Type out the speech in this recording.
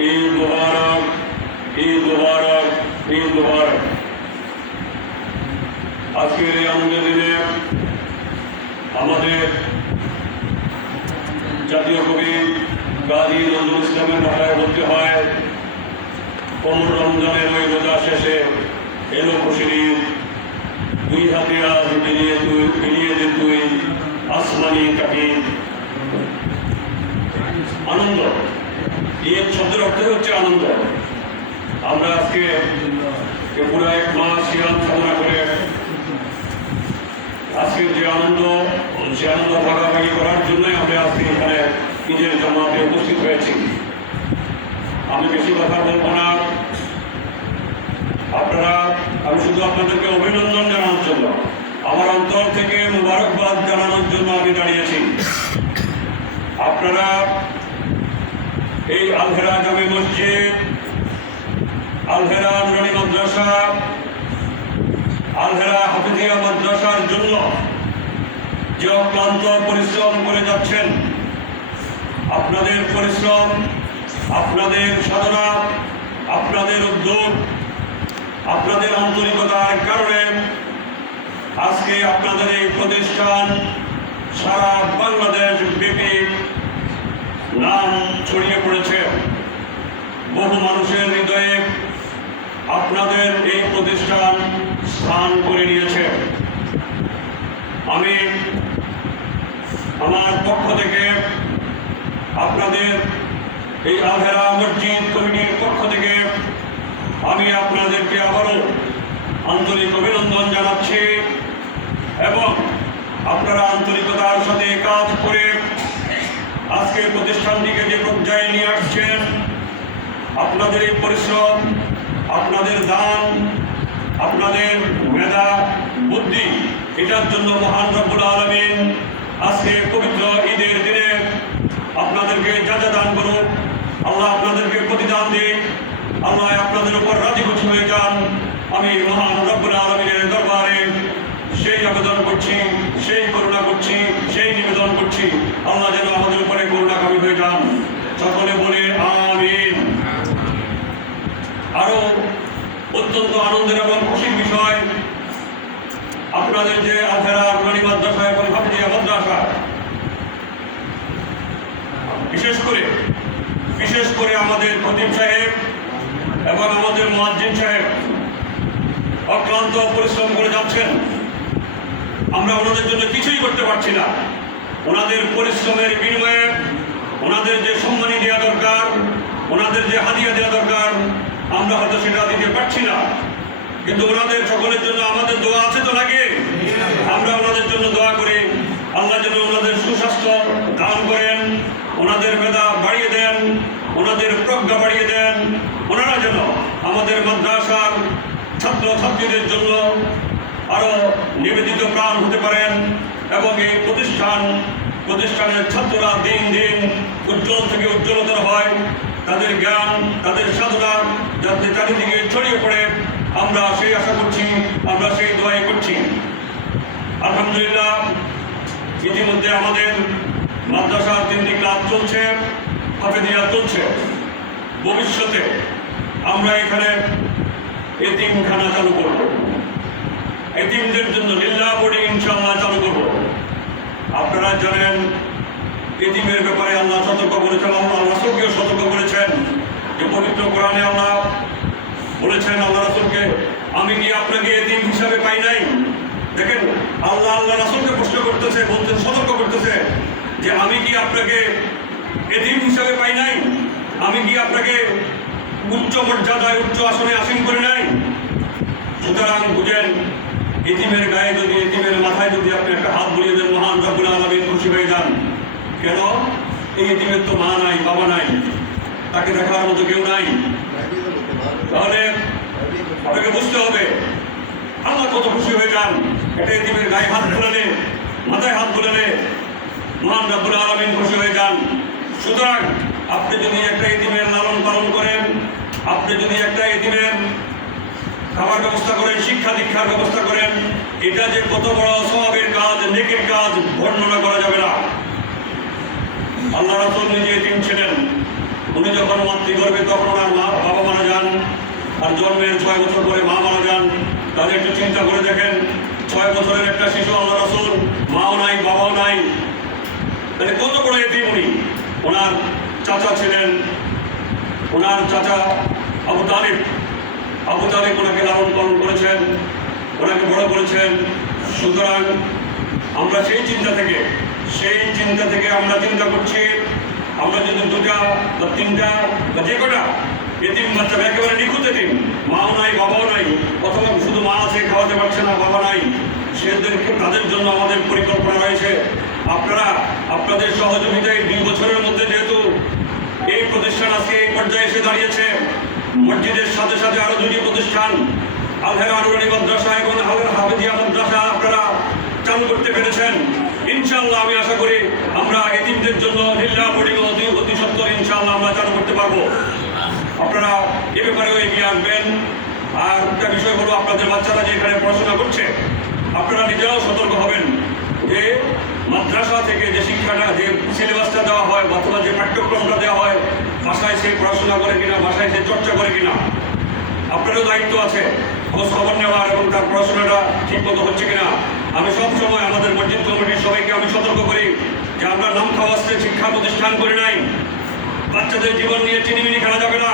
ঈদ মুবারক ঈদ মুবারক ঈদ মুবারক। আজকের এই আনন্দের দিনে আমাদের জাতীয় কবি গাজী নজরুল ইসলামের মাথায় ভর্তি হয়। কমর রমজানের ওই রোজা শেষে এলো খুশির দুই হাতে আজ বিলিয়ে তুই বিলিয়ে দে তুই আসমানি কাটি আনন্দ। শব্দের অর্থ হচ্ছে আনন্দ। আমরা আজকে পুরো এক মাস সিয়াম সাধনা করে আজকে যে আনন্দ, সে আনন্দ ভাগাভাগি করার জন্যই আমরা আজকে এখানে নিজের জমাতে উপস্থিত হয়েছি। আমি বেশি কথা বলব না। আপনারা, আমি শুধু আপনাদেরকে অভিনন্দন জানানোর জন্য। আমার অন্তর থেকে মুবারকবাদ জানানোর জন্য আমি দাঁড়িয়েছি। আপনারা এই আলহেরা জামে মসজিদ, আলহেরা নুরানি মাদ্রাসা, আলহেরা হাফিজিয়া মাদ্রাসার জন্য যে অক্লান্ত পরিশ্রম করে যাচ্ছেন, আপনাদের পরিশ্রম, আপনাদের সাধনা, আপনাদের উদ্যোগ, আপনাদের আন্তরিকতার কারণে আজকে আপনাদের এই প্রতিষ্ঠান সারা বাংলাদেশ ব্যাপী নাম ছড়িয়ে পড়েছে। বহু মানুষের হৃদয়ে আপনাদের এই প্রতিষ্ঠান স্থান করে নিয়েছে। আমি আমার পক্ষ থেকে আপনাদের এই আলহেরা মসজিদ কমিটির পক্ষ থেকে আমি আপনাদেরকে আবারও আন্তরিক অভিনন্দন জানাচ্ছি এবং আপনারা আন্তরিকতার সাথে কাজ করে আজকের প্রতিষ্ঠানটিকে যে পর্যায়ে নিয়ে আসছেন, আপনাদের এই পরিশ্রম, আপনাদের দান, আপনাদের মেধা, বুদ্ধি, এটার জন্য মহান রব্বুল আলমিন আজকে পবিত্র ঈদের দিনে আপনাদেরকে যা যা দান করুন, আল্লাহ আপনাদেরকে প্রতিদান দিন আল্লাহ আপনাদের উপর রাজি খুশি হয়ে যান। আমি মহান রব্বুল আলমিনের দরবারে সেই আবেদন করছি, সেই করুণা করছি, সেই নিবেদন করছি। আল্লাহ যেন আমাদের উপরে করুণাকামী হয়ে যান সকলে বলে আমিন আরও অত্যন্ত আনন্দের এবং খুশির বিষয়। আপনাদের যে আফেরা রুমানি মাদ্রাসা এবং হাফিজিয়া মাদ্রাসা, বিশেষ করে বিশেষ করে আমাদের খতিব সাহেব এবং আমাদের মুয়াজ্জিন সাহেব অক্লান্ত পরিশ্রম করে যাচ্ছেন। আমরা ওনাদের জন্য কিছুই করতে পারছি না। ওনাদের পরিশ্রমের বিনিময়ে ওনাদের যে সম্মানী দেওয়া দরকার, ওনাদের যে হাদিয়া দেওয়া দরকার আমরা হয়তো সেটা দিতে পারছি না। কিন্তু ওনাদের সকলের জন্য আমাদের দোয়া আছে তো নাকি? আমরা ওনাদের জন্য দোয়া করি। আল্লাহ যেন ওনাদের সুস্বাস্থ্য দান করেন, ওনাদের মেধা বাড়িয়ে দেন, ওনাদের প্রজ্ঞা বাড়িয়ে দেন। ওনারা যেন আমাদের মাদ্রাসার ছাত্র ছাত্রীদের জন্য আরও নিবেদিত প্রাণ হতে পারেন এবং এই প্রতিষ্ঠান, প্রতিষ্ঠানের ছাত্ররা দিন দিন উজ্জ্বল থেকে উজ্জ্বলতর হয়। তাদের জ্ঞান, তাদের সাধনা যাতে চারিদিকে ছড়িয়ে পড়ে, আমরা সেই আশা করছি, আমরা সেই দোয়াই করছি। আলহামদুলিল্লাহ, ইতিমধ্যে আমাদের মাদ্রাসার তিনটি ক্লাস চলছে হাফেদিয়া চলছে। ভবিষ্যতে আমরা এখানে এতিমখানা চালু করব। এতিমদের জন্য লিল্লা বডি ইনশাল্লাহ চালু করব। আপনারা জানেন, এতিমের ব্যাপারে আল্লাহ সতর্ক করেছেন আল্লাহ রাসুলকেও সতর্ক করেছেন যে পবিত্র কোরআনে আল্লাহ বলেছেন, আল্লাহ রাসুলকে, আমি কি আপনাকে এতিম হিসাবে পাই নাই? দেখেন, আল্লাহ আল্লাহ রাসুলকে প্রশ্ন করতেছে বলতেন সতর্ক করতেছে যে, আমি কি আপনাকে এতিম হিসাবে পাই নাই? আমি কি আপনাকে উচ্চ মর্যাদায়, উচ্চ আসনে আসীন করে নাই? সুতরাং বুঝেন, এতিমের গায়ে যদি, এতিমের মাথায় যদি আপনি একটা হাত বুলিয়ে দেন, মহান রব্বুল আলমিন খুশি হয়ে যান। কেন? এই এতিমের তো মা নাই। তাকে দেখার মতো কেউ নাই। তাহলে আপনাকে বুঝতে হবে, আল্লাহ কত খুশি হয়ে যান। একটা এতিমের গায়ে হাত বুলালে মাথায় হাত বুলালে মহান রব্বুল আলমিন খুশি হয়ে যান। সুতরাং আপনি যদি একটা এতিমের লালন পালন করেন, আপনি যদি একটা এতিমের খাবার ব্যবস্থা করেন, শিক্ষা দীক্ষার ব্যবস্থা করেন, এটা যে কত বড় স্বভাবের কাজ, নেকের কাজ, বর্ণনা করা যাবে না। আল্লাহ রাসুল নিজে এতিম ছিলেন। উনি যখন মাতৃগর্ভে তখন ওনার মা বাবা মারা যান, আর জন্মের ছয় বছর পরে মা মারা যান, তাহলে একটু চিন্তা করে দেখেন, ছয় বছরের একটা শিশু আল্লাহ রসুল, মাও নাই, বাবাও নাই। তাহলে কত বড় এতিম উনি? ওনার চাচা ছিলেন, ওনার চাচা আবু তালিব। আবু তালিব ওনাকে লালন পালন করেছেন, ওনাকে বড় করেছেন। সুতরাং আমরা সেই চিন্তা থেকে, সেই চিন্তা থেকে আমরা চিন্তা করছি আমরা যদি দুটা বা তিনটা বা যে কটা এতিম বাচ্চা একেবারে নিখুঁত এতিম মাও নাই, বাবাও নাই, অথবা শুধু মা আছে, খাওয়াতে পারছে না, বাবা নাই সেদেরকে তাদের জন্য আমাদের পরিকল্পনা রয়েছে। আপনারা, আপনাদের সহযোগিতায় দুই বছরের মধ্যে যেহেতু এই প্রতিষ্ঠান আজকে এই পর্যায়ে এসে দাঁড়িয়েছে, মসজিদের সাথে সাথে আরও দুটি প্রতিষ্ঠান, আলহেরা আনুরানি মাদ্রাসা এবং আলহের হাফেজিয়া মাদ্রাসা আপনারা চালু করতে পেরেছেন। ইনশাআল্লাহ আমি আশা করি আমরা এতিমদের জন্য অতি অতি সত্তর ইনশাআল্লাহ আমরা চালু করতে পারব। আপনারা এ ব্যাপারেও এগিয়ে আসবেন। আর একটা বিষয় হলো আপনাদের বাচ্চারা যে এখানে পড়াশোনা করছে, আপনারা নিজেরাও সতর্ক হবেন যে মাদ্রাসা থেকে যে শিক্ষাটা, যে সিলেবাসটা দেওয়া হয় অথবা যে পাঠ্যক্রমটা দেওয়া হয়, বাসায় সে পড়াশোনা করে কিনা, বাসায় সে চর্চা করে কিনা, আপনারও দায়িত্ব আছে, খোঁজ খবর নেওয়ার এবং তার পড়াশোনাটা ঠিক মতো হচ্ছে কিনা। আমি সব সময় আমাদের মসজিদ কমিটির সবাইকে আমি সতর্ক করি যে আমরা নাম খাওয়াস্তে শিক্ষা প্রতিষ্ঠান করে নাই। বাচ্চাদের জীবন নিয়ে চিনিমিনি খেলা যাবে না।